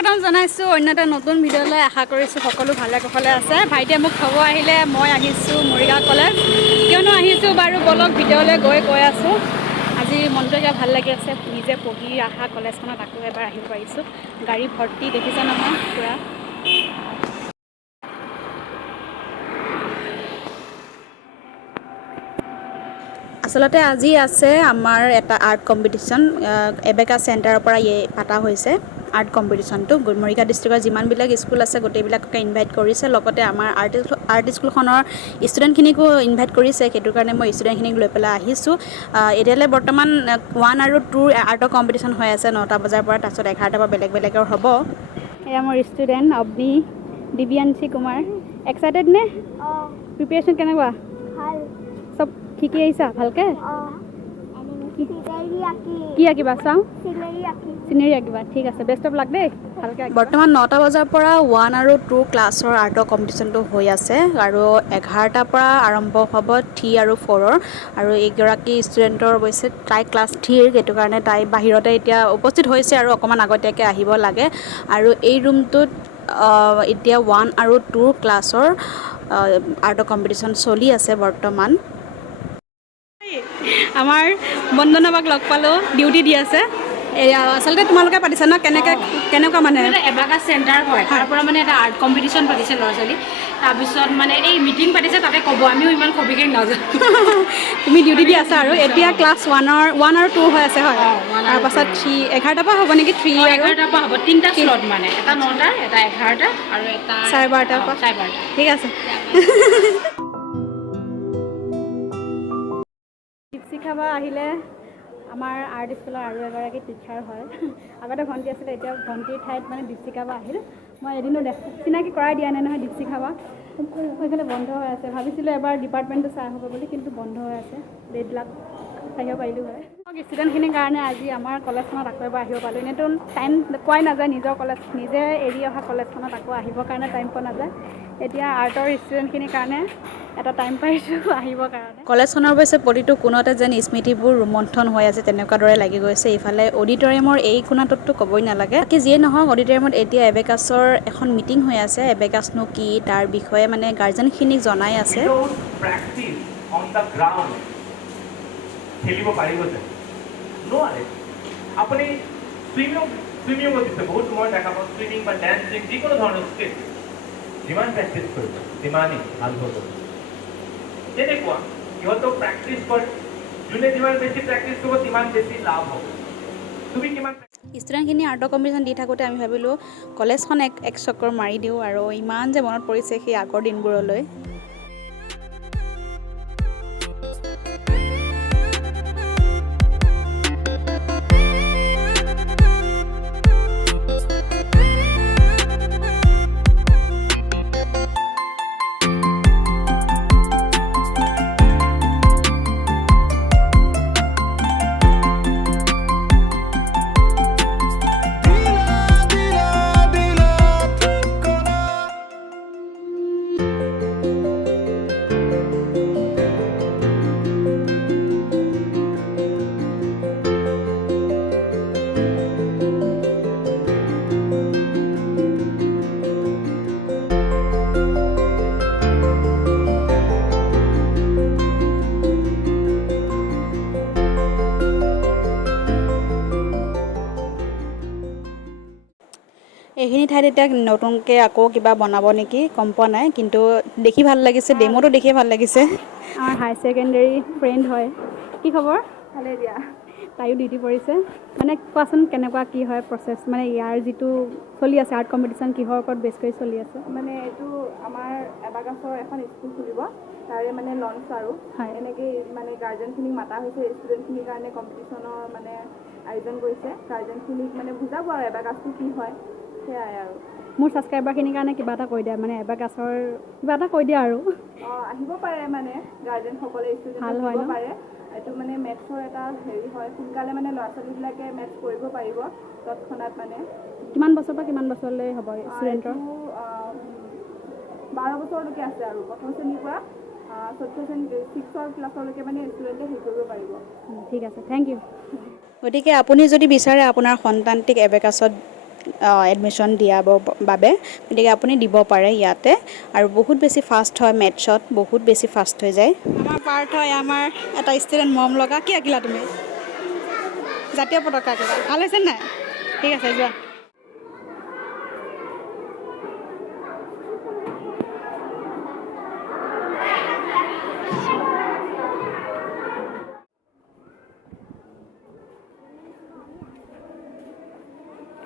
সুস্বাগতম জনাইছোঁ অন্য এটা নতুন ভিডিঅ'লৈ। আশা কৰিছোঁ সকলো ভালে কুশলে আছে। ভাইটিয়ে মোক থ'ব আহিলে, মই আহিছোঁ মৰিগাঁও কলেজ। কিয়নো আহিছোঁ বাৰু বলক ভিডিঅ'লৈ কৈ আছোঁ। আজি মনটো এতিয়া ভাল লাগি আছে, নিজে পঢ়ি অহা কলেজখনত আকৌ এবাৰ আহিব পাৰিছোঁ। গাড়ী ভৰ্তি দেখিছে নহয় পূৰা। আচলতে আজি আছে আমাৰ এটা আৰ্ট কম্পিটিশ্যন, এবেকা চেণ্টাৰৰ পৰা পাতা হৈছে আৰ্ট কম্পিটিশ্যনটো। মৰিগাঁও ডিষ্ট্ৰিক্টৰ যিমানবিলাক স্কুল আছে গোটেইবিলাককে ইনভাইট কৰিছে, লগতে আমাৰ আৰ্ট স্কুলখনৰ ষ্টুডেণ্টখিনিকো ইনভাইট কৰিছে। সেইটো কাৰণে মই ষ্টুডেণ্টখিনিক লৈ পেলাই আহিছোঁ। এতিয়ালৈ বৰ্তমান 1 আৰু 2 আৰ্টৰ কম্পিটিশ্যন হৈ আছে 9টা বজাৰ পৰা, তাৰপিছত 11টাৰ পৰা বেলেগৰ হ'ব। এয়া মোৰ ষ্টুডেণ্ট অগ্নি দিব্যাঞ্চি কুমাৰ। এক্সাইটেড নে? প্ৰিপেৰেশ্যন কেনেকুৱা? ভাল। চব ঠিকেই আহিছা ভালকে? কি আঁকিবা চাওঁ? চিনেৰী আঁকিবা, ঠিক আছে। বেষ্ট অফ লাক দেই, ভালকৈ। বৰ্তমান 9টা বজাৰ পৰা 1 আৰু 2 ক্লাছৰ আৰ্টৰ কম্পিটিশ্যনটো হৈ আছে, আৰু 11টাৰ পৰা আৰম্ভ হ'ব 3 আৰু 4ৰ। আৰু এইগৰাকী ষ্টুডেণ্টৰ অৱশ্যে তাই ক্লাছ 3ৰ, সেইটো কাৰণে তাই বাহিৰতে এতিয়া উপস্থিত হৈছে আৰু অকণমান আগতীয়াকৈ আহিব লাগে। আৰু এই ৰুমটোত এতিয়া 1 আৰু 2 ক্লাছৰ আৰ্টৰ কম্পিটিশ্যন চলি আছে বৰ্তমান। আমাৰ বন্দনা বাক লগ পালোঁ, ডিউটি দি আছে। এয়া আচলতে তোমালোকে পাতিছা ন? কেনেকুৱা মানে? এবাকাছ চেণ্টাৰ হয়, তাৰ পৰা মানে এটা আৰ্ট কম্পিটিশ্যন পাতিছে ল'ৰা ছোৱালী। তাৰপিছত মানে এই মিটিং পাতিছে, তাতে ক'ব, আমিও ইমান সবিশেষ নাজানো। তুমি ডিউটি দি আছা আৰু এতিয়া ক্লাছ 1 আৰু 2 হৈ আছে হয়? তাৰপাছত 11টাৰ পৰা হ'ব নেকি? 3 আৰু 11টাৰ পৰা হ'ব, 3টা স্লট মানে, এটা 9টাৰ, এটা 11টাৰ আৰু এটা 12:30 পৰা। 12:30। ঠিক আছে। দীপশিখা বা আহিলে আমাৰ আৰ্ট স্কুলৰ আৰু এগৰাকী টিচাৰ হয়। আগতে ভণ্টি আছিলে, এতিয়া ভণ্টিৰ ঠাইত মানে দীপশিখা বা আহিল। মই এদিনো চিনাকি কৰাই দিয়া নাই নহয় দীপশিখা বা। সেইফালে বন্ধ হৈ আছে। ভাবিছিলোঁ এবাৰ ডিপাৰ্টমেণ্টটো চাই হ'ব বুলি, কিন্তু বন্ধ হৈ আছে। ডেটবিলাক আহিব পাৰিলোঁ হয়। ষ্টুডেণ্টখিনিৰ কাৰণে আজি আমাৰ কলেজখনত আকৌ এবাৰ আহিব পালোঁ। এনেইতো টাইম পোৱাই নাযায়, নিজৰ কলেজ নিজে এৰি অহা কলেজখনত আকৌ আহিবৰ কাৰণে টাইম পোৱা নাযায়। এতিয়া আৰ্টৰ ষ্টুডেণ্টখিনিৰ কাৰণে এটা টাইম পাইছোঁ আহিবৰ কাৰণে। কলেজখনৰ অৱশ্যে প্ৰতিটো কোণতে যেন স্মৃতিবোৰ ৰোমন্থন হৈ আছে, তেনেকুৱা দৰে লাগি গৈছে। ইফালে অডিটৰিয়ামৰ এই কোণাটোততো ক'বই নালাগে। বাকী যিয়ে নহওক, অডিটৰিয়ামত এতিয়া এবেকাছৰ এখন মিটিং হৈ আছে। এবেকাছনো কি তাৰ বিষয়ে মানে গাৰ্জেনখিনিক জনাই আছে। খেলিব পাৰিব যে নোৱাৰে। আপুনি চুইমিঙো দিছে, বহুত মই দেখা পাওঁ চুইমিং বা ডেন্সিং যিকোনো ধৰণৰ স্কিল যিমান প্ৰেক্টিছ কৰিব সিমানেই ভাল হ'ব। তেনেকুৱা সিহঁতক প্ৰেক্টিছ কৰে, যোনে যিমান বেছি প্ৰেক্টিছ কৰিব সিমান বেছি লাভ হ'ব। তুমি কিমান ষ্টুডেণ্টখিনি আৰ্টৰ কম্পিটিশ্যন দি থাকোঁতে আমি ভাবিলোঁ কলেজখন এক চক্কৰ মাৰি দিওঁ, আৰু ইমান যে মনত পৰিছে সেই আগৰ দিনবোৰলৈ। এইখিনি ঠাইত এতিয়া নতুনকৈ আকৌ কিবা বনাব নেকি, গম পোৱা নাই, কিন্তু দেখি ভাল লাগিছে, ডেমোটো দেখি ভাল লাগিছে। আমাৰ হাই ছেকেণ্ডেৰী ফ্ৰেণ্ড হয়। কি খবৰ? ভালেই দিয়া। তাইও ডিউটি পৰিছে। মানে কোৱাচোন কেনেকুৱা কি হয় প্ৰচেছ, মানে ইয়াৰ যিটো চলি আছে আৰ্ট কম্পিটিশ্যন কিহৰ ওপৰত বেছ কৰি চলি আছে? মানে এইটো আমাৰ এবাকাছৰ এখন স্কুল খুলিব, তাৰে মানে লঞ্চ আৰু হয়। এনেকেই মানে গাৰ্জেনখিনিক মাতা হৈছে, ষ্টুডেণ্টখিনিৰ কাৰণে কম্পিটিশ্যনৰ মানে আয়োজন কৰিছে। গাৰ্জেনখিনিক মানে বুজাব আৰু এবাকাছটো কি হয়, সেয়াই আৰু। মোৰ ছাবস্ক্ৰাইবাৰখিনিৰ কাৰণে কিবা এটা কৈ দিয়া, মানে এবাকাছৰ কিবা এটা কৈ দিয়া আৰু। আহিব পাৰে মানে গাৰ্জেনসকলে, ষ্টুডেণ্টক দিব পাৰে। এইটো মানে মেথছৰ এটা হেৰি হয়, সোনকালে মানে ল'ৰা ছোৱালীবিলাকে মেথছ কৰিব পাৰিব তৎক্ষণাত মানে। কিমান বছৰৰ পৰা কিমান বছৰলৈ হ'ব ষ্টুডেণ্টৰ? 12 বছৰলৈকে আছে, আৰু প্ৰথম শ্ৰেণীৰ পৰা 4ৰ্থ শ্ৰেণী 6ৰ ক্লাছলৈকে মানে ষ্টুডেণ্টে হেৰি কৰিব পাৰিব। ঠিক আছে, থেংক ইউ। গতিকে আপুনি যদি বিচাৰে আপোনাৰ সন্তানটিক এবেকাছত এডমিশ্যন দিয়াবৰ বাবে, গতিকে আপুনি দিব পাৰে ইয়াতে। আৰু বহুত বেছি ফাষ্ট হয়, মেথছত বহুত বেছি ফাষ্ট হৈ যায়। আমাৰ পাৰ্থ আমাৰ এটা ষ্টুডেণ্ট মৰম লগা। কি আঁকিলা তুমি? জাতীয় পতাকা আঁকিলা, ভাল হৈছে নাই? ঠিক আছে যোৱা।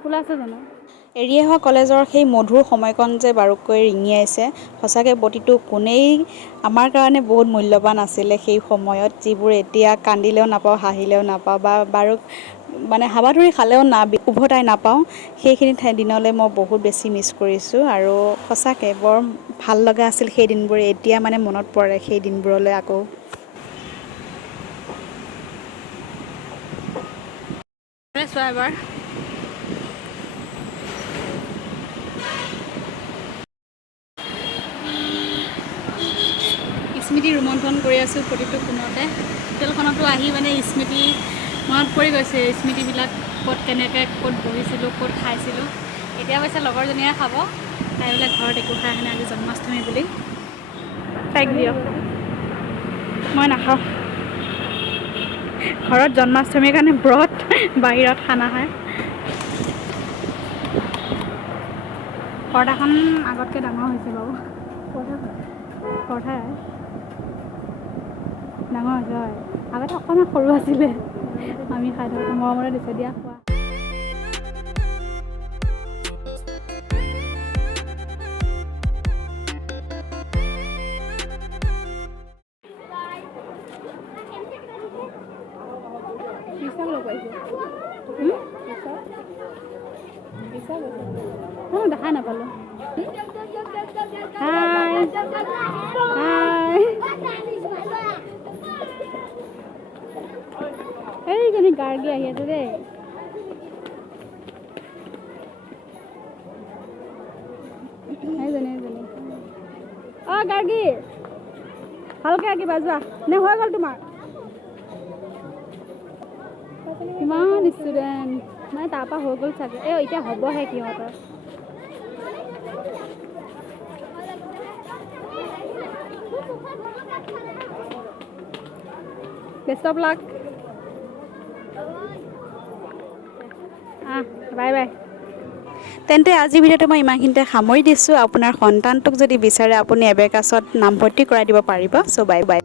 খোলা আছে জানো? এৰিয়েহোৱা কলেজৰ সেই মধুৰ সময়কণ যে বাৰুকৈ ৰিঙিয়াইছে, সঁচাকৈ প্ৰতিটো কোণেই আমাৰ কাৰণে বহুত মূল্যৱান আছিলে সেই সময়ত, যিবোৰ এতিয়া কান্দিলেও নাপাওঁ, হাঁহিলেও নাপাওঁ, বা বাৰু মানে হাবাথুৰি খালেও উভতাই নাপাওঁ। সেইখিনি দিনলৈ মই বহুত বেছি মিছ কৰিছোঁ, আৰু সঁচাকৈ বৰ ভাল লগা আছিল সেই দিনবোৰ। এতিয়া মানে মনত পৰে সেই দিনবোৰলৈ আকৌ। চোৱা এবাৰ। স্মৃতি ৰোমন্থন কৰি আছোঁ প্ৰতিটো কোণতে। হোটেলখনতো আহি মানে স্মৃতি মনত পৰি গৈছে, স্মৃতিবিলাক ক'ত কেনেকৈ ক'ত বহিছিলোঁ, ক'ত খাইছিলোঁ। এতিয়া অৱশ্যে লগৰজনীয়ে খাব, তাই বোলে ঘৰত একো খাই আহে আজি জন্মাষ্টমী বুলি। তাইক দিয়ক, মই নাখাওঁ। ঘৰত জন্মাষ্টমীৰ কাৰণে ব্ৰত, বাহিৰত খানা খায়। পৰ্দাখন আগতকৈ ডাঙৰ হৈছে বাৰু। পৰ্দা ডাঙৰ হৈছে হয়, আগতে অকণমান সৰু আছিলে। আমি খাই থাকোঁ, মৰমতে দিছে দিয়া খোৱা। দেখাই নাপালোঁ। হাই হাই, এইজনী গাৰ্গী আহি আছে দেই। এইজনী অ গাৰ্গী, ভালকৈ আঁকিবা যোৱা। নে হৈ গ'ল তোমাৰ? কিমান ষ্টুডেণ্ট, মানে তাৰপৰা হৈ গ'ল চাগে। এতিয়া হ'বহে সিহঁতৰ। Best of luck. Bye bye. তেন্তে আজিৰ ভিডিঅ'টো মই ইমানখিনিতে সামৰি দিছোঁ। আপোনাৰ সন্তানটোক যদি বিচাৰে আপুনি এবেকাছত নামভৰ্তি কৰাই দিব পাৰিব। চ' বাই বাই।